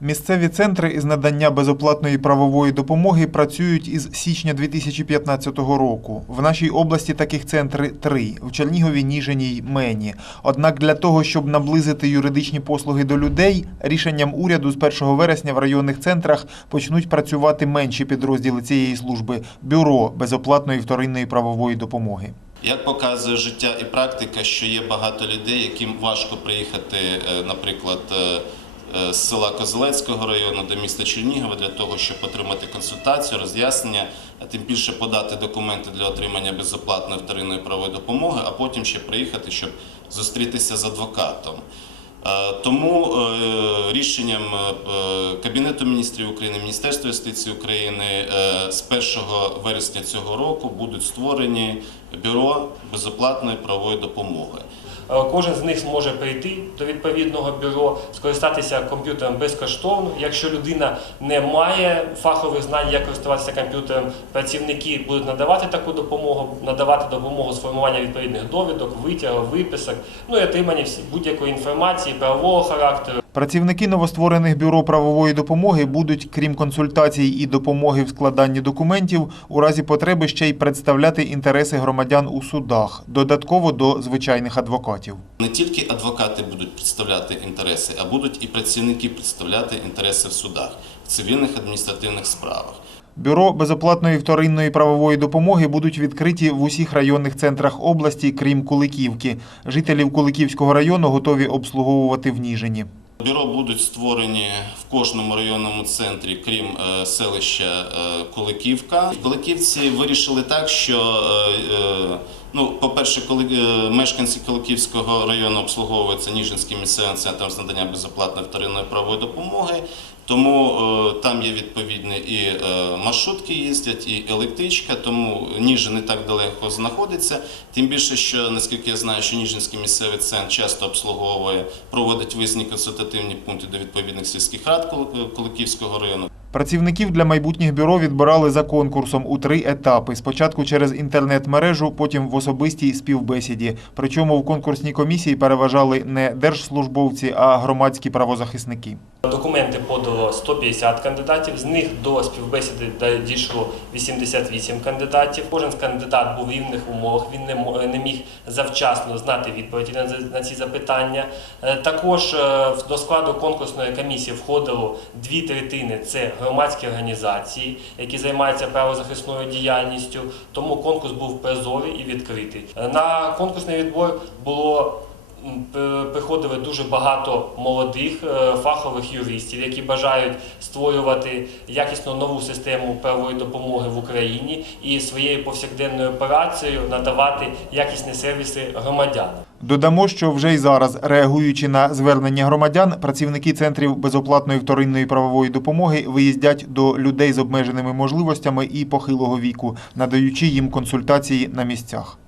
Місцеві центри із надання безоплатної правової допомоги працюють із січня 2015 року. В нашій області таких центри три в Чернігові, Ніжині Мені. Однак для того, щоб наблизити юридичні послуги до людей, рішенням уряду з 1 вересня в районних центрах почнуть працювати менші підрозділи цієї служби бюро безоплатної вторинної правової допомоги. Як показує життя і практика, що є багато людей, яким важко приїхати, е, наприклад, е, з села Козелецького району до міста Чернігова для того, щоб отримати консультацію, роз'яснення, а тим більше подати документи для отримання безоплатної вторинної правової допомоги, а потім ще приїхати, щоб зустрітися з адвокатом. Е, Тому е, рішенням е, Кабінету міністрів України, Міністерства юстиції України е, з 1 вересня цього року будуть створені бюро безоплатної правової допомоги. Е, Кожен з них зможе прийти до відповідного бюро, скористатися комп'ютером безкоштовно. Якщо людина не має фахових знань, як користуватися комп'ютером, працівники будуть надавати таку допомогу, надавати допомогу з формування відповідних довідок, витягів, виписок, ну і отримання будь-якої інформації правового характеру. Працівники новостворених бюро правової допомоги будуть, крім консультацій і допомоги в складанні документів, у разі потреби ще й представляти інтереси громадян у судах, додатково до звичайних адвокатів. Не тільки адвокати будуть представляти інтереси, а будуть і працівники представляти інтереси в судах, в цивільних адміністративних справах. Бюро безоплатної вторинної правової допомоги будуть відкриті в усіх районних центрах області, крім Куликівки. Жителів Куликівського району готові обслуговувати в Ніжині. Бюро будуть створені в кожному районному центрі, крім е, селища е, Куликівка. Куликівці вирішили так, що е, ну, по-перше, коли мешканці Куликівського району обслуговуються Ніжинським місцевим центром з надання безоплатної вторинної правової допомоги. Тому е, там є відповідні і е, маршрутки їздять, і електричка, тому Ніжин не так далеко знаходиться. Тим більше, що наскільки я знаю, що Ніжинський місцевий центр часто обслуговує, проводить визні консультативні пункти до відповідних сільських рад Коликівського району. Працівників для майбутніх бюро відбирали за конкурсом у три етапи: спочатку через інтернет-мережу, потім в особистій співбесіді. Причому в конкурсній комісії переважали не держслужбовці, а громадські правозахисники. Документи подало 150 кандидатів, з них до співбесіди дійшло 88 кандидатів. Кожен кандидат був в рівних умовах, він не, міг завчасно знати відповіді на, ці запитання. Е, Також е, до складу конкурсної комісії входило дві третини це громадські організації, які займаються правозахисною діяльністю. Тому конкурс був прозорий і відкритий. Е, На конкурсний відбор було приходили дуже багато молодих е, фахових юристів, які бажають створювати якісно нову систему правової допомоги в Україні і своєю повсякденною операцією надавати якісні сервіси громадянам. Додамо, що вже й зараз, реагуючи на звернення громадян, працівники центрів безоплатної вторинної правової допомоги виїздять до людей з обмеженими можливостями і похилого віку, надаючи їм консультації на місцях.